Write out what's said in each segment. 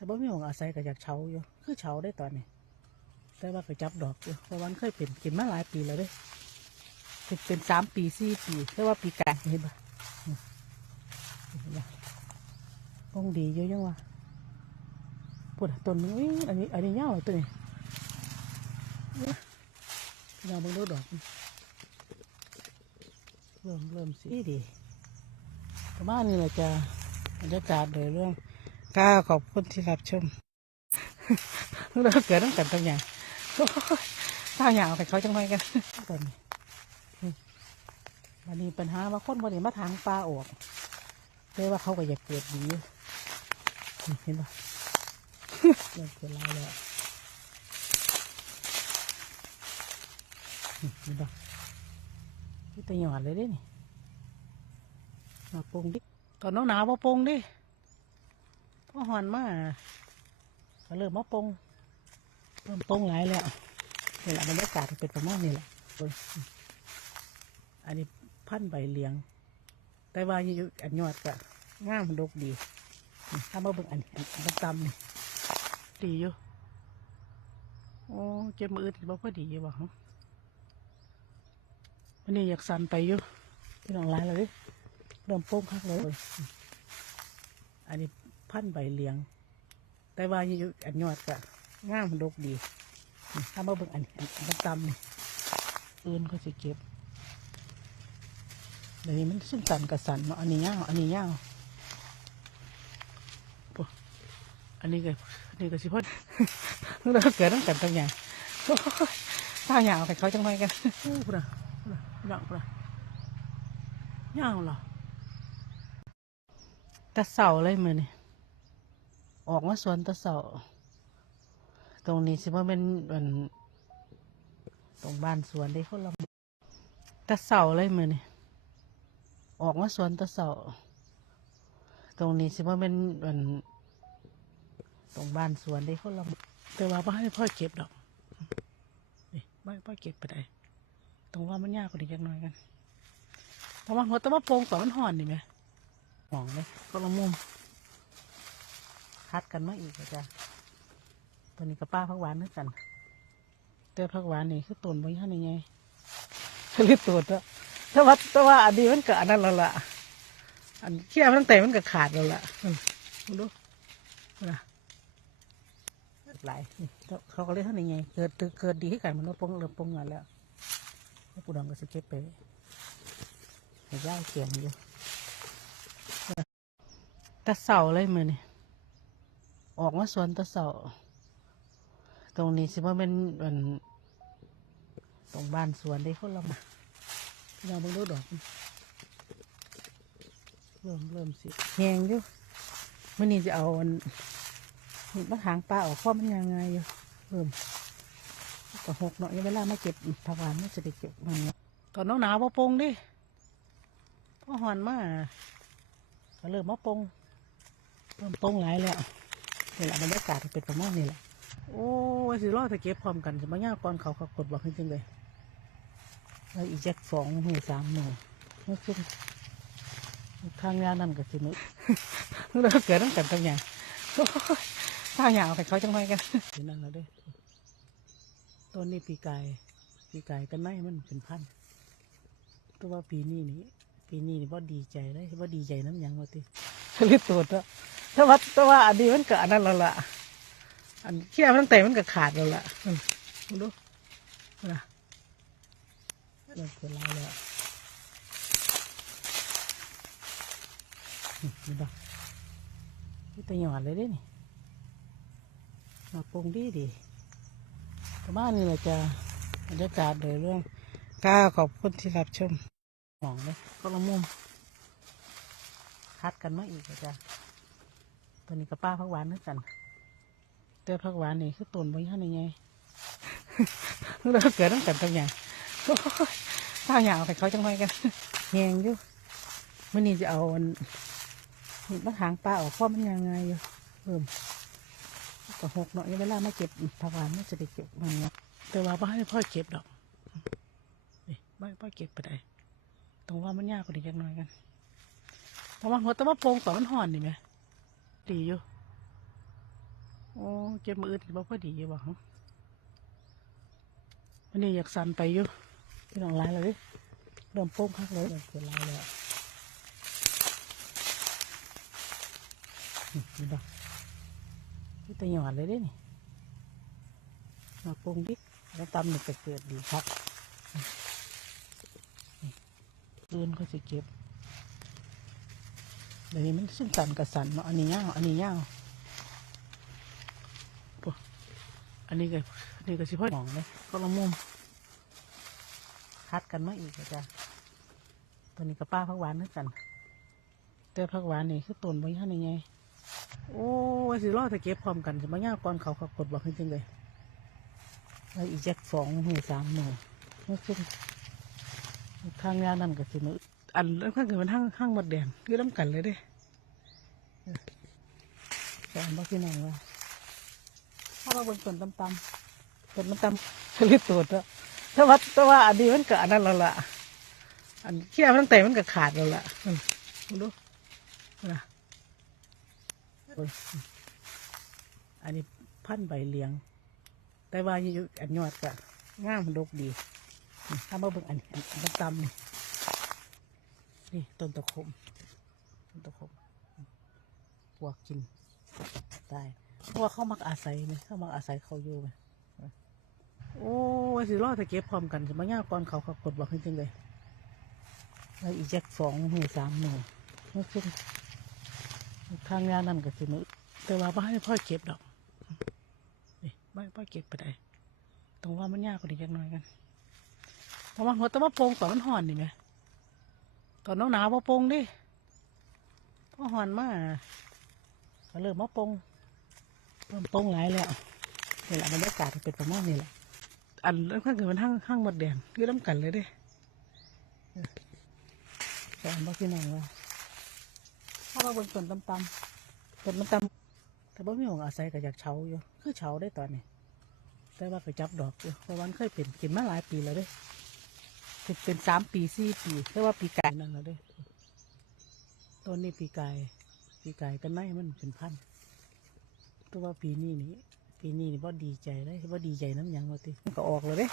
แต่บ่มีหมองอาศัยก็อยากเฉาอยู่ คือเฉาได้ตอนนี้ แต่ว่าก็จับดอกอยู่เพราะวามันเคยเป็นกินมาหลายปีแล้วเด้เป็นเป็นสามปีสี่ปีแต่ว่าปีกายเห็นปะอืมเห็นปะปงดีเยอะยังวะปวดต้นนึงอุ๊ยอันนี้ อันนี้ยาวตัวนี้อุ๊ยาวเบางดูดอก เริ่มเริ่มสีดีประมาณนี้แหละจ้ะบรรยากาศโดยเรื่อง ก้าขอบคุณที่รับชมเราเกิดตั้งแต่ตัวอย่างโอ้ยข้าวหยาไปเขาจังไรกันตอนนี้อืมวันนี้ปัญหาว่าคนวันนี้มาทางปลาออกเลยกว่าเขาก็อยากเกิดดีเห็นปะเริ่มเกิดลายแล้วเห็นปะนี่ตัวหยอดเลยด้นี่มาปงดิตอนหนาวๆมาปงดิ พอหอนมาก็เริ่มมาปงเริ่มตรงหลายแล้วนี่แหละบรรยากาศเป็นประมาณนี้แหละอันนี้พันใบเลี้ยง แต่ว่าอยู่อันยอดก็งามดกดี ถ้ามาเบิ่งอันนี้อันตำนี่ดีอยู่โอ้เจ็บมืออื่นบ่พอดีอยู่บ่ฮะวันนี้อยากสั่นไปอยู่พี่น้องลายเลยเริ่มโป้งคักเลย อันนี้ พันใบเหลียงแต่ว่าอันยอดก็งามดกดีถ้ามาเบิ่งอันนี้อันตำนี่อื่นก็สิเก็บเดี๋ยวนี้มันสุ่มตันกระสันเนาอันนี้ยาวอันนี้ยาวอันนี้ก็นนี้ก็สิพ่นเราเกิดตั้งแต่ตัวอย่างโอ้ยข้าวยาวไปเขาจังไรกันโอ้พุ่นอะพุ่นอะพุ่นอะพุ่าวเหรอแตะเสาเลยมือนี่ ออกมาสวนตะเสาตรงนี้สิว่าเป็นมันตรงบ้านสวนได้คนละตะเสาเลยมือนี่ออกมาสวนตะเสาตรงนี้สิว่าเป็นมันตรงบ้านสวนได้คนละแต่ว่าพ่ให้พ่อเก็บดอกนี่ไม่พ่อเก็บไปได้ตรงว่ามันยากกว่านี้จักหน่อยกันเพราะว่าหัวตะว่าโปงกว่ามันห่อนนี่ไหมห่องเลยคนละมุม คัดกันมาอีกจ้ะตัวนี้กับป้าพักหวานนึกกันเต้พักหวานนี่คือต้นบางอย่างนี่ไงคือรีบตัวเถอะแต่ว่าแต่ว่าอันนี้มันก็อันนั้นแล้วล่ะอันเขี้ยวตั้งแต่มันก็ขาดแล้วล่ะดูนะหลายเขาก็เรียกเท่านี้ไงเกิดเกิดดีขึ้นกันมันว่าปงเริ่มปงเงินแล้วแล้วปูดองก็สเก็บไปย่าเขียนอยู่แตะเสาเลยมือนี่ ออกมาสวนตะเสาตรงนี้สิว่าเป็นมันตรงบ้านสวนได้คนละมาเราเบิ่งดูดอกเริ่มเริ่มสิแหงอยู่มื่อนี้จะเอาอันนี่มาหางปลาออกเพราะมันยังไงอยู่เริ่มก็หกเนาะยังเวลามาเก็บผักหวานไม่จะได้เก็บมันเนาะตอนหนาวมาปงดิพอหอนมาก็เริ่มมาปงเริ่มปงหลายแล้ว นี่แหละบรรยากาศเป็นประมาณนี้แหละโอ้ยสิรอดตะเก็บพร้อมกันสิมาย่างก่อนเขาเขากดบอกให้จริงเลยแล้วอีกแจ็คสองหนึ่งสามหนึ่งนี่คือข้างยานั่นก็สินึกเราเกิดตั้งแต่ตัวอย่างโอ้ยข้าวยาวไปเขาจังไรกันสินั่นแล้วเด้อต้นนี้ปีกายปีกายกันไหนมันเป็นพันธุ์ตัวว่าปีนี้นี่ ปีนี้นี่ว่ดีใจเลยว่ดีใจน้ำหยังวะติรีบตรวจแล้วแต่ว่าแต่ว่าอันนี้มันก็อันนั้นแล้วล่ะอันเขี้ยวตั้งแต่มันก็ขาดแล้วล่ะอืมดูนะเริ่มเกิดลาแล้วนี่เห็นปะนี่ตัวหยอดเลยเด้นี่มาปรุงดีดีประมาณนี้แหละจ้ะบรรยากาศโดยเรื่องกล้าขอบคุณที่รับชม มองเลยก็ละมุมคัดกันมาอีกอะจ้ะตัวนี้กับป้าพักหวานนึกกันเต้พักหวานนี่คือต้นบางอย่างนี่ไงเราเกิดตั้งแต่ตัวอย่างโอ้ยข้าวยาวไปเขาจังไรกันแหงอยู่มื่อนี้จะเอาอันนี่มาหางปลาออกพราะมันยังไงอยู่เพิ่มก็หกเนาะยังเวลามาเก็บผักหวานไม่จะได้เก็บมันเนาะแต่ว่าพ่ให้พ่อเก็บดอกนี่ไม่พ่อเก็บไปได้ ตรงว่ามันยากกว่านี้จังหน่อยกันเพราะว่าหัวแตะว่าโปร่งกว่ามันห่อนนี่ไหมดีอยู่อ้เก็บมืออื่นบ่พอดีอยู่บ่ฮะวันนี้อยากสั่นไปอยู่พี่น้องร้ายเลยเริ่มโป้งคักเลยเริ่มเกิดร้ายแล้วนี่นี่บ่นี่แตะหยอดเลยเด้นี่มาโป้งดิแล้วตำนี่ก็เกิดดีครับนี่ อื่นก็จะเก็บเดี๋ยวนี้มันสุ่มสั่นกับสั่นเนาะอันนี้ยาวอันนี้ยาวอันนี้ก็อันนี้ก็สิพ่อหมองเลยก็ละมุมคัดกันมาอีกอะจ้ะตัวนี้กับป้าพักหวานนึกกันแต่พักหวานนี่คือต้นใบย่านี่ไงโอ้ยสิรอดแต่เก็บพร้อมกันสิมาย่าก่อนเขาเขากดบอกจริงๆเลยแล้วอีกแจ็คสองหัวสามหน่วยนี่คือ ข้างยานั่นก็สิมืออันแล้วข้างเกิดมันห้างห้างหมดแดงยืดน้ำกันเลยเด้เออสอนบอกพี่น้องว่าถ้าเราบนส่วนตำตำๆส่วนมันตำก็เรียกตัวแล้วแต่ว่าแต่ว่าอันนี้มันก็อันนั้นแล้วล่ะ อันเขี้ยวตั้งแต่มันก็ขาดแล้วล่ะดูนะอันนี้พันใบเลี้ยง แต่ว่าอยู่อันยอดก็ง่ามดกดีนี่ ถ้ามาเบิ่งอันนี้อันตำนี่นี่ต้นตะขมต้นตะขมปวกกินตายพว่าเขามักอาศัยไหมเขามักอาศัยเขาอยู่ไหมโอ้ยสิรอดต่เก็บพร้อมกันสมาย่าก่อนเขาเขากดบอกจริงเลยแล้วอีกแจ็คสองหน่วยสามหน่วยนี่คือทางยานั่นก็สิมือแต่ว่าไม่ให้พ่อเก็บดอกนี่ไม่พ่อเก็บไปได้ตรงว่ามันยากกว่านี้จักหน่อยกัน เพราะว่าหัวแตะว่าโป่งก่อนมันห่อนนี่ไหมตอนหนาวๆว่าโป่งดิพอห่อนมากก็เริ่มมาโปงเริ่มโป้งหลายแล้วนี่แหละบรรยากาศเป็นประมาณนี้แหละอันแล้วข้างเกิดมันห้างห้างหมดแดงยืดน้ำกันเลยด้เออสอนบอกพี่น้องว่าถ้าเราบนส่วนตำตำๆส่วนมันตำแต่บ่มีของอาศัยก็อยากเฉาอยู่คือเฉาได้ตอนนี้ แต่ว่าก็จับดอกอยู่เพราะวันเคยเป็นกินมาหลายปีแล้วด้ เป็นเป็นสามปีสี่ปีแต่ว่าปีไกายนั่นแล้วเด้ต้นนี้ปีไกายปีไกายกันไนมันเป็นพันแตัวว่าปีนี้นี่ปีนี้นี่บ่ดีใจเลยบ่ดีใจน้ำหยังว่าติมันก็ออกเลยเด้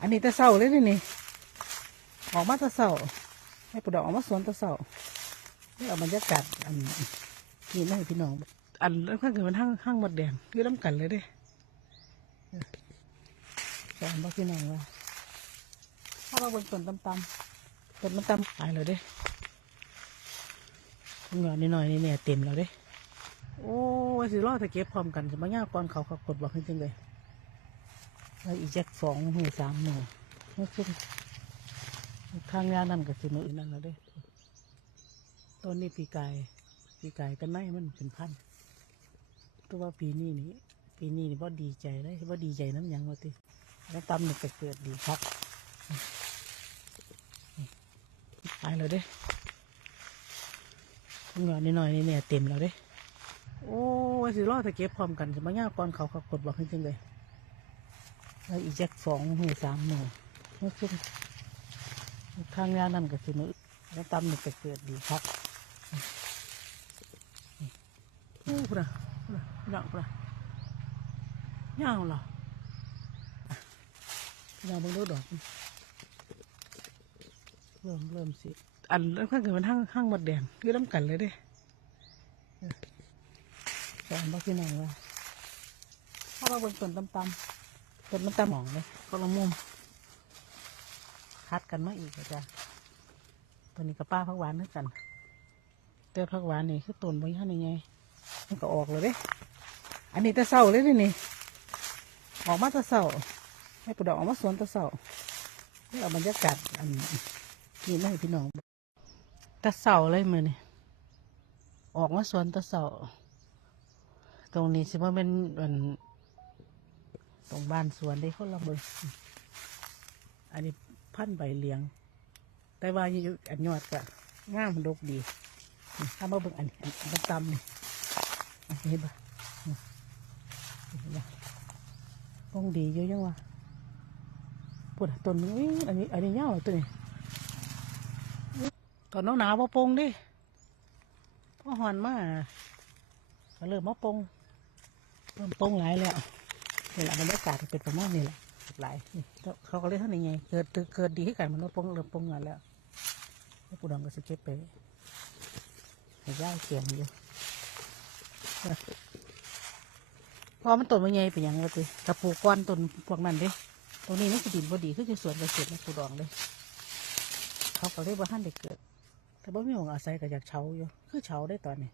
อันนี้ตะเศร้าเลยนี่นี่ออกมาตะเศร้าให้ปดอกออกมาสวนตะเศร้านี่เอาบรรยากาศอันนี่ไม่พี่น้องอันแล้วข้างเกิดมันห้างห้างหมดแดงยืดน้ำกันเลยเด้ออสอนบอกพี่น้องว่า ถ้าเราบนส่วนตำตำๆส่วนมันตำตายเลยเด้ข้างหลังนิดหน่อยนี่เนี่ยเต็มแล้วเด้ โอ้ยสิรอดแต่เก็บพร้อมกันสิมาย่าก่อนเขาเขากดบอกจริงๆเลยแล้วอีกแจ็คสองหน่วยสามหน่วยนี่คือข้างยานั่นก็สิมืออื่นนั่นแล้วเด้ต้นนี้ปีกายปีกายกันไนมันเป็นพันธุ์ตัวว่าปีนี้นี่ปีนี้นี่บ่ดีใจเลยบ่ดีใจน้ำหยังว่าติแล้วตำนี่ก็เกิดดีครับนี่ ตายแล้วเด้ข้างหลังนิดหน่อยนี่เนี่ยเต็มแล้วเด้ โอ้ยสิรอดต่เก็บพร้อมกันสิมาย่าก่อนเขาเขากดบอกให้จริงเลยแล้วอีกแจ็คสองหน่วยสามหน่วยนี่คือทางยานั่นก็สิมือแล้วตำหนี่ก็เกิดดีครับนี่โอ้พุ่นน่ะพุ่นน่ะพุ่นน่ะย่างเหรออะพี่น้องบิ่งดูดอก เริ่มเริ่มสิ อันแล้วข้างเกิดมันห้างห้างหมดแดงยืดน้ำกันเลยเด้สอนบอกพี่น้องว่าถ้าเราบนส่วนตำตำๆส่วนมันตำหมองเลยก็ละมุมคัดกันมาอีกอะจ้ะตัวนี้กับป้าพักหวานนึกกันแต่พักหวานนี่คือต้นใบย่านี่ไงมันก็ออกเลยเด้ อันนี้ตะเศร้าเลยนี่นี่ออกมาตะเศร้าให้ปดอกออกมาสวนตะเศร้านี่เอาบรรยากาศอัน นี้ไม่ให้พี่น้องตะเศร้าเลยมือนี่ออกมาสวนตะเศร้าตรงนี้สิว่าเป็นอันตรงบ้านสวนได้คนละเบออันนี้พันใบเลี้ยง แต่ว่าอยู่อันยอดก็ง่ามดกดีถ้ามาเบิ่งอันนี้อันตำนี่อันนี้เห็นปะนี่ปะปงดีเยอะยังวะปวดต้นนี้ยอันนี้อันนี้ยาวตัวนี้ ตอนหนาวๆว่าปงดิพอหอนมากก็เริ่มมาปงเริ่มต้งหลายแล้วนี่แหละบรรยากาศเป็นประมาณนี้แหละหลายเขาก็เลยเท่านี้ไงเกิดเกิดดีขึ้กันมันลดปงเริ่มปงกันแล้วแล้วปูดองก็สเก็บไปห้ย่ายเกียงอยู่พอมันต้นมันใหญ่เป็นหยังไงติกระปูก้อนต้นพวกนั้นเด้ตรงนี้มันคือดินพอดีคือจะสวนเกษตรนะปูดองเลยเขาก็เลยว่าท่านได้เกิด แต่บ่มีหมองอาศัยก็อยากเฉาอยู่ คือเฉาได้ตอนนี้